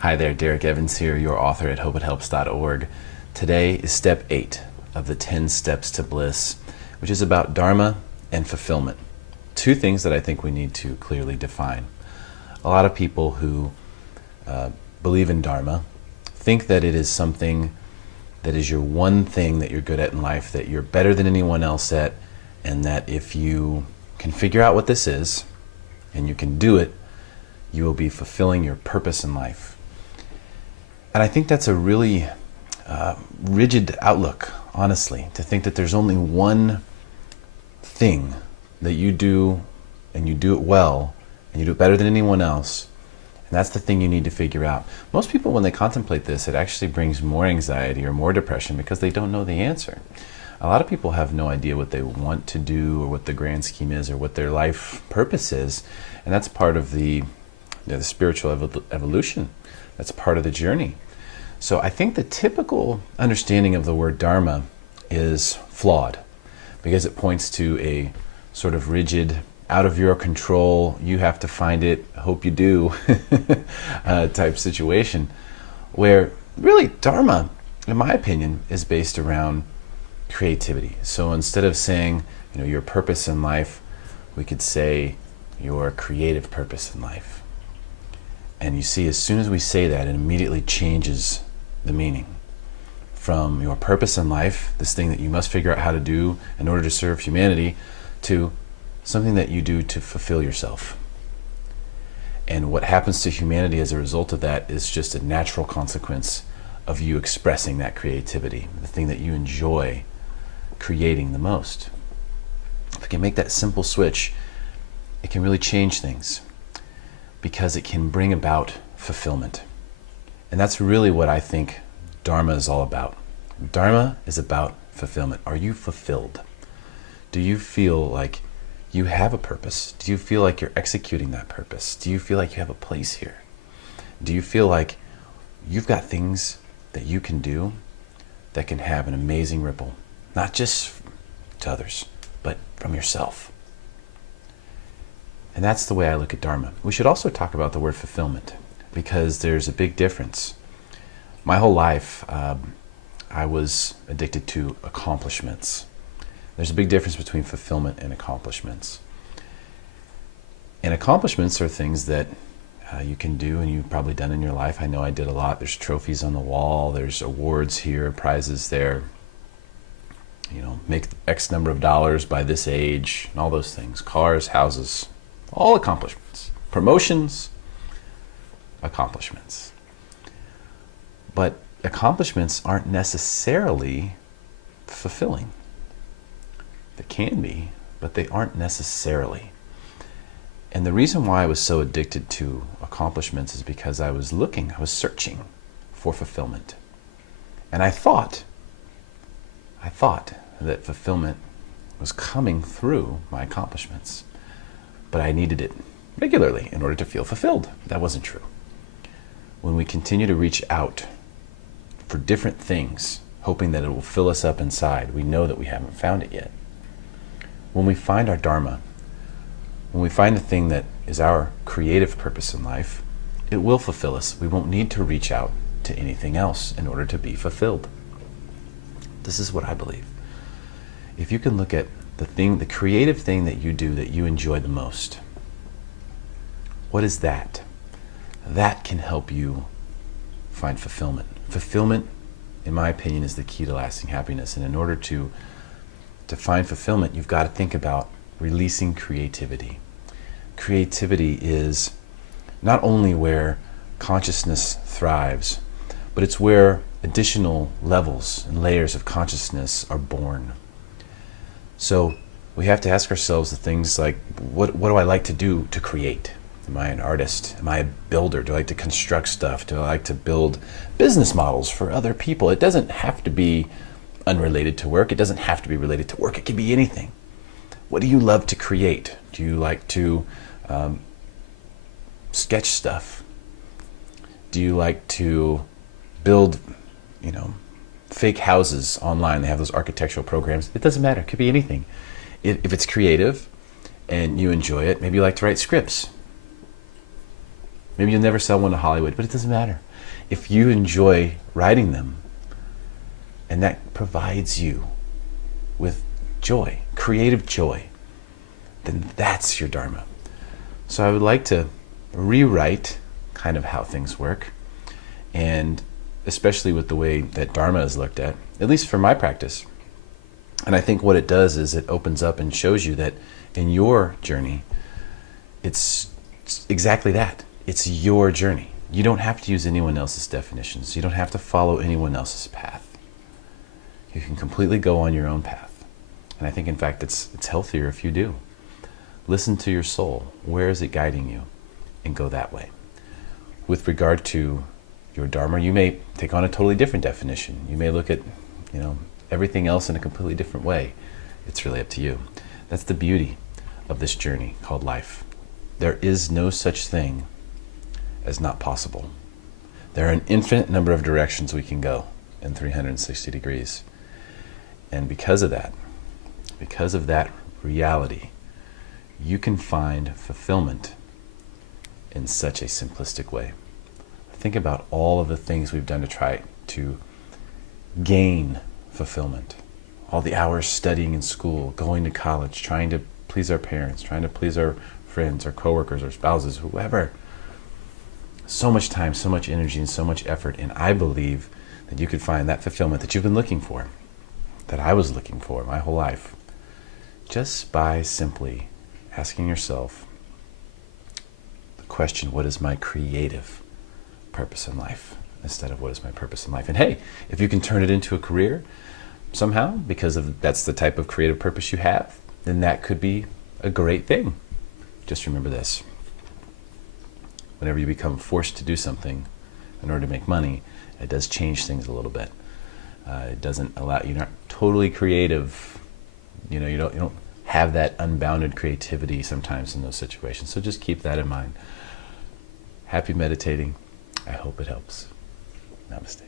Hi there, Derek Evans here, your author at hopeithelps.org. Today is step 8 of the 10 steps to bliss, which is about Dharma and fulfillment. Two things that I think we need to clearly define. A lot of people who believe in Dharma think that it is something that is your one thing that you're good at in life, that you're better than anyone else at, and that if you can figure out what this is and you can do it, you will be fulfilling your purpose in life. And I think that's a really rigid outlook, honestly, to think that there's only one thing that you do and you do it well and you do it better than anyone else. And that's the thing you need to figure out. Most people, when they contemplate this, it actually brings more anxiety or more depression because they don't know the answer. A lot of people have no idea what they want to do or what the grand scheme is or what their life purpose is. And that's part of the spiritual evolution. That's part of the journey. So I think the typical understanding of the word Dharma is flawed because it points to a sort of rigid, out of your control, you have to find it, hope you do, type situation, where really Dharma, in my opinion, is based around creativity. So instead of saying, your purpose in life, we could say your creative purpose in life. And you see, as soon as we say that, it immediately changes the meaning from your purpose in life, this thing that you must figure out how to do in order to serve humanity, to something that you do to fulfill yourself. And what happens to humanity as a result of that is just a natural consequence of you expressing that creativity, the thing that you enjoy creating the most. If we can make that simple switch, it can really change things because it can bring about fulfillment. And that's really what I think Dharma is all about. Dharma is about fulfillment. Are you fulfilled? Do you feel like you have a purpose? Do you feel like you're executing that purpose? Do you feel like you have a place here? Do you feel like you've got things that you can do that can have an amazing ripple, not just to others, but from yourself? And that's the way I look at Dharma. We should also talk about the word fulfillment because there's a big difference. My whole life, I was addicted to accomplishments. There's a big difference between fulfillment and accomplishments. And accomplishments are things that you can do and you've probably done in your life. I know I did a lot. There's trophies on the wall. There's awards here, prizes there. Make X number of dollars by this age, and all those things. Cars, houses, all accomplishments. Promotions, accomplishments. But accomplishments aren't necessarily fulfilling. They can be, but they aren't necessarily. And the reason why I was so addicted to accomplishments is because I was searching for fulfillment. And I thought that fulfillment was coming through my accomplishments. But I needed it regularly in order to feel fulfilled. That wasn't true. When we continue to reach out for different things, hoping that it will fill us up inside, we know that we haven't found it yet. When we find our Dharma, when we find the thing that is our creative purpose in life, it will fulfill us. We won't need to reach out to anything else in order to be fulfilled. This is what I believe. If you can look at the creative thing that you do that you enjoy the most, what is that? That can help you find fulfillment. Fulfillment, in my opinion, is the key to lasting happiness. And in order to find fulfillment, you've got to think about releasing creativity. Creativity is not only where consciousness thrives, but it's where additional levels and layers of consciousness are born. So we have to ask ourselves the things like, what do I like to do to create? Am I an artist? Am I a builder? Do I like to construct stuff? Do I like to build business models for other people? It doesn't have to be unrelated to work. It doesn't have to be related to work. It can be anything. What do you love to create? Do you like to sketch stuff? Do you like to build, fake houses online? They have those architectural programs. It doesn't matter. It could be anything. If it's creative and you enjoy it, maybe you like to write scripts. Maybe you'll never sell one to Hollywood, but it doesn't matter. If you enjoy writing them, and that provides you with joy, creative joy, then that's your Dharma. So I would like to rewrite kind of how things work, and especially with the way that Dharma is looked at least for my practice. And I think what it does is it opens up and shows you that in your journey, it's exactly that. It's your journey. You don't have to use anyone else's definitions. You don't have to follow anyone else's path. You can completely go on your own path. And I think, in fact, it's healthier if you do. Listen to your soul. Where is it guiding you? And go that way. With regard to your Dharma, you may take on a totally different definition. You may look at, everything else in a completely different way. It's really up to you. That's the beauty of this journey called life. There is no such thing as not possible. There are an infinite number of directions we can go in 360 degrees. And because of that reality, you can find fulfillment in such a simplistic way. Think about all of the things we've done to try to gain fulfillment. All the hours studying in school, going to college, trying to please our parents, trying to please our friends, our coworkers, our spouses, whoever. So much time, so much energy, and so much effort. And I believe that you could find that fulfillment that you've been looking for, that I was looking for my whole life, just by simply asking yourself the question, what is my creative purpose in life, instead of what is my purpose in life? And hey, if you can turn it into a career somehow, because that's the type of creative purpose you have, then that could be a great thing. Just remember this: whenever you become forced to do something in order to make money, it does change things a little bit. It doesn't allow, you're not totally creative. You don't have that unbounded creativity sometimes in those situations. So just keep that in mind. Happy meditating. I hope it helps. Namaste.